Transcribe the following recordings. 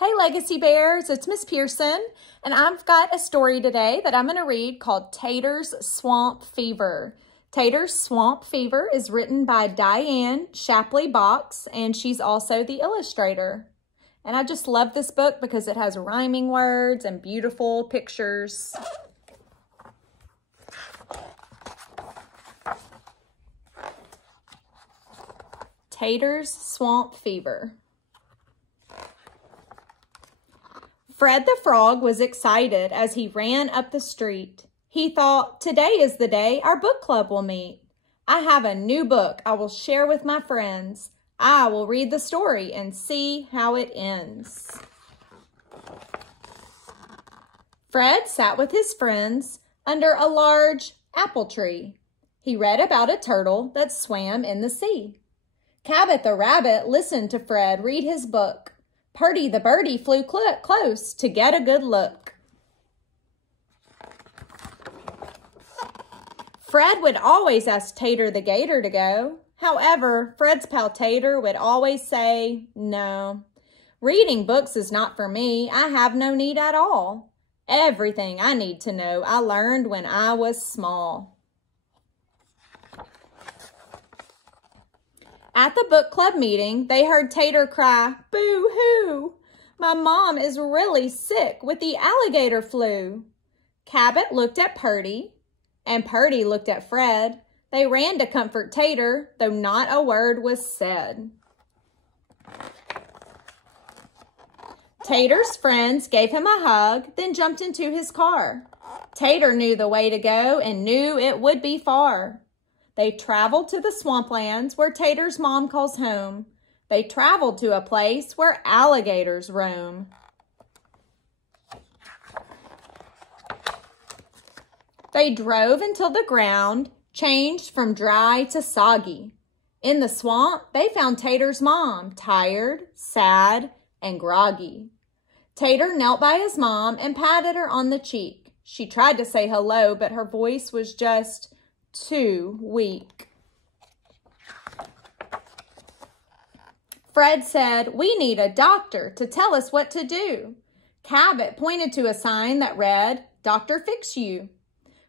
Hey Legacy Bears, it's Miss Pearson, and I've got a story today that I'm going to read called Tator's Swamp Fever. Tator's Swamp Fever is written by Diane Shapley Box, and she's also the illustrator. And I just love this book because it has rhyming words and beautiful pictures. Tator's Swamp Fever. Fred the Frog was excited as he ran up the street. He thought, today is the day our book club will meet. I have a new book I will share with my friends. I will read the story and see how it ends. Fred sat with his friends under a large apple tree. He read about a turtle that swam in the sea. Cabot the rabbit listened to Fred read his book. Purdy the birdie flew close to get a good look. Fred would always ask Tator the gator to go. However, Fred's pal Tator would always say, no, reading books is not for me. I have no need at all. Everything I need to know I learned when I was small. At the book club meeting, they heard Tator cry, boo-hoo! My mom is really sick with the alligator flu. Cabot looked at Purdy, and Purdy looked at Fred. They ran to comfort Tator, though not a word was said. Tator's friends gave him a hug, then jumped into his car. Tator knew the way to go and knew it would be far. They traveled to the swamplands where Tator's mom calls home. They traveled to a place where alligators roam. They drove until the ground changed from dry to soggy. In the swamp, they found Tator's mom, tired, sad, and groggy. Tator knelt by his mom and patted her on the cheek. She tried to say hello, but her voice was just too weak. Fred said, we need a doctor to tell us what to do. Cabot pointed to a sign that read, Doctor Fix You.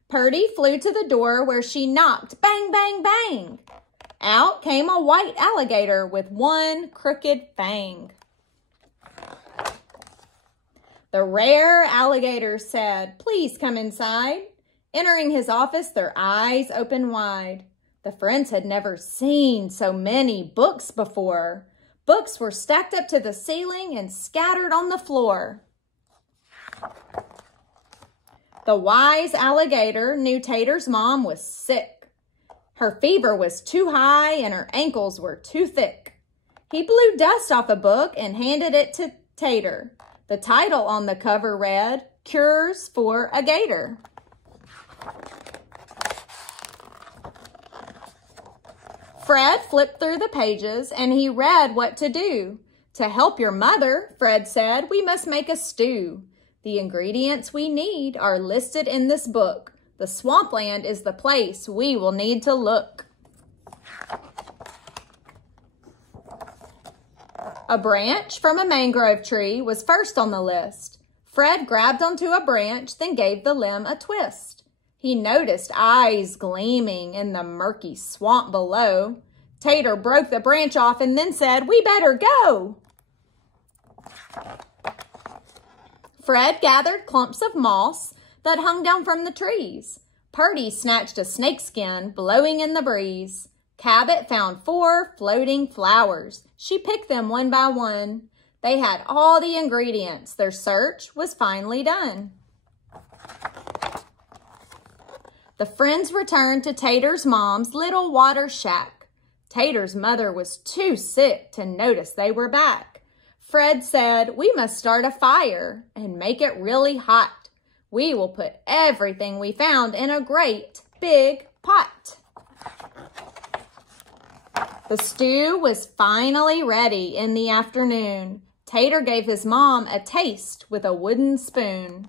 Purdy flew to the door where she knocked, bang, bang, bang. Out came a white alligator with one crooked fang. The rare alligator said, please come inside. Entering his office, their eyes opened wide. The friends had never seen so many books before. Books were stacked up to the ceiling and scattered on the floor. The wise alligator knew Tator's mom was sick. Her fever was too high and her ankles were too thick. He blew dust off a book and handed it to Tator. The title on the cover read, Cures for a Gator. Fred flipped through the pages and he read what to do. To help your mother, Fred said, we must make a stew. The ingredients we need are listed in this book. The swampland is the place we will need to look. A branch from a mangrove tree was first on the list. Fred grabbed onto a branch, then gave the limb a twist. He noticed eyes gleaming in the murky swamp below. Tator broke the branch off and then said, we better go. Fred gathered clumps of moss that hung down from the trees. Purdy snatched a snakeskin blowing in the breeze. Cabot found 4 floating flowers. She picked them one by one. They had all the ingredients. Their search was finally done. The friends returned to Tator's mom's little water shack. Tator's mother was too sick to notice they were back. Fred said, we must start a fire and make it really hot. We will put everything we found in a great big pot. The stew was finally ready in the afternoon. Tator gave his mom a taste with a wooden spoon.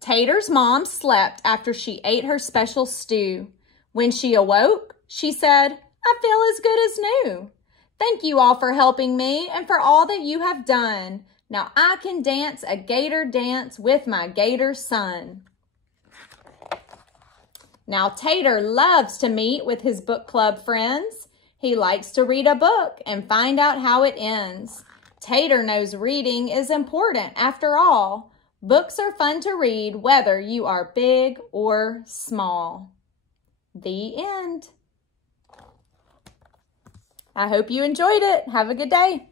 Tator's mom slept after she ate her special stew. When she awoke, she said, I feel as good as new. Thank you all for helping me and for all that you have done. Now I can dance a gator dance with my gator son. Now Tator loves to meet with his book club friends. He likes to read a book and find out how it ends. Tator knows reading is important after all. Books are fun to read whether you are big or small. The end. I hope you enjoyed it. Have a good day.